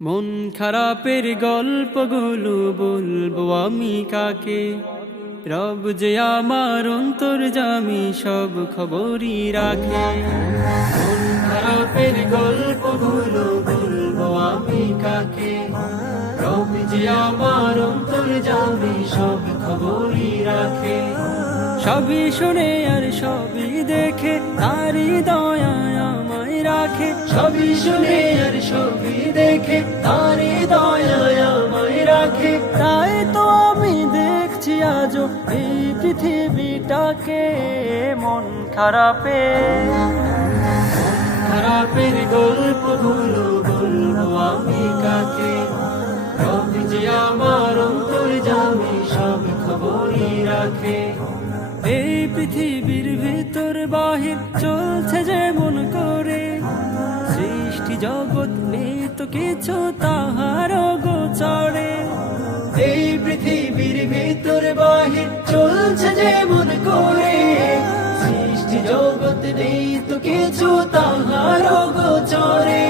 মন খারাপের গল্পগুলো বলবো আমি কাকে? রব যে আমার অন্তর্যামী, সব খবরই রাখে। মন খারাপের গল্পগুলো বলবো আমি কাকে? রব যে আমার অন্তর্যামী, সব খবরই রাখে। সবই শুনে আর সবই দেখে তারি দয়ায় আমায় রাখে। সবই শুনে আর সবই দেখে তারি দয়ায় আমায় রাখে। তাই তো আমি দেখছি আজও এই পৃথিবীটাকে। মন খারাপের গল্পগুলো বলবো আমি কাকে? রব যে আমার অন্তর্যামী, সব খবরই রাখে। এই পৃথিবীর ভিতর বাহির চলছে যেমন করে, সৃষ্টি জগৎ নেই তো কিছু তাহার গোচরে। এই পৃথিবীর ভিতর বাহির চলছে যেমন করে, সৃষ্টি জগৎ নেই তো কিছু তাহার গোচরে।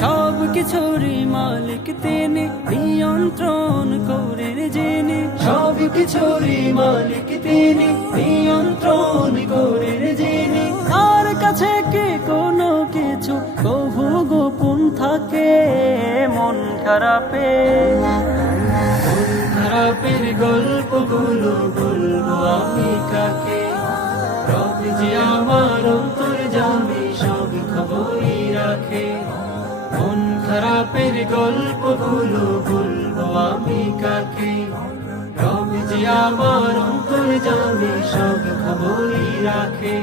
সব কিছুরই মালিক তিনি, নিয়ন্ত্রণ করেন যিনি। সব কিছুরই মালিক তিনি, নিয়ন্ত্রণ করেন যিনি। তার কাছে কি কোনো কিছু কভু গোপন থাকে? মন খারাপের গল্পগুলো বলবো আমি কাকে? রব যে আমার অন্তর্যামী, সব খবরই রাখে। মন খারাপের গল্পগুলো বলবো আমি কাকে? রব যে আমার অন্তর্যামী, সব খবরই রাখে।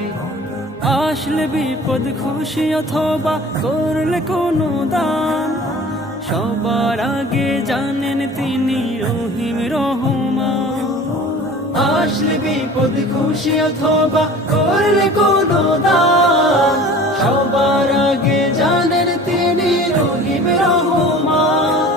আসলে বিপদ খুশি অথবা করলে কোনো দান, সবার আগে জানেন তিনি রহিম রহমান। আসলে বিপদ খুশি অথবা করলে কোনো দান, সবার আগে জানেন তিনি রহিম রহমান।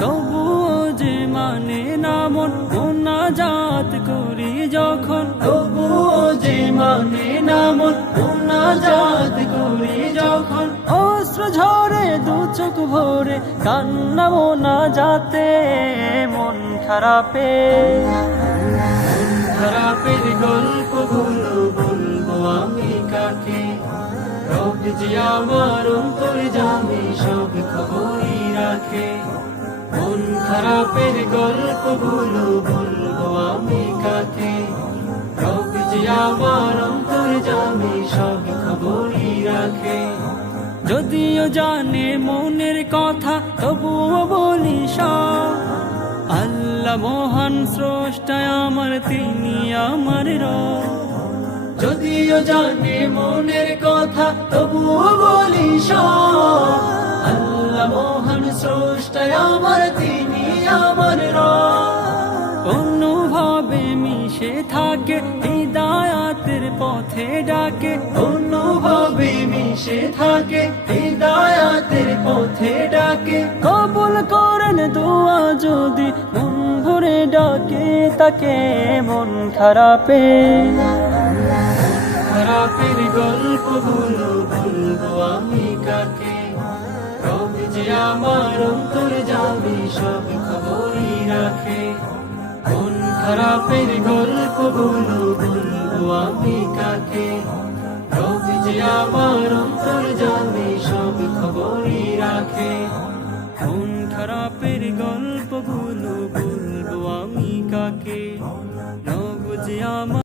তবুও যে মানে না মন মোনাজাত করি যখন, তবুও যে মানে না মন মোনাজাত করি যখন। অস্ত্র ঝরে দু চোখ ভরে কান্না মোনাজাতে। মন খারাপের গল্পগুলো বলবো আমি কাকে? রব যে আমার অন্তর্যামী, সব খবরই রাখে। মন খারাপের গল্পগুলো বলবো আমি কাকে? রব যে আমার অন্তর্যামী, সব খবরই রাখে। যদিও জানে মনের কথা তবুও বলি সব, আল্লাহ মহান স্রষ্টা আমার, তিনি আমার রব। যদিও জানে মনের কথা তবুও বলি সব, আল্লাহ মহান স্রষ্টা আমার, তিনি আমার রব। অনুভবে মিশে থাকে হিদায়াতের পথে ডাকে। অনুভবে মিশে থাকে হিদায়াতের পথে ডাকে। কবুল করেন দোয়া যদি মন ভরে ডাকে তাকে। মন খারাপের গল্পগুলো বলবো আমি কাকে? রব যে আমার অন্তর্যামী, সব খবরই রাখে। মন খারাপের গল্পগুলো বলবো আমি কাকে? রব যে আমার অন্তর্যামী, সব খবরই রাখে। মন খারাপের গল্পগুলো বলবো আমি কাকে? রব যে আমার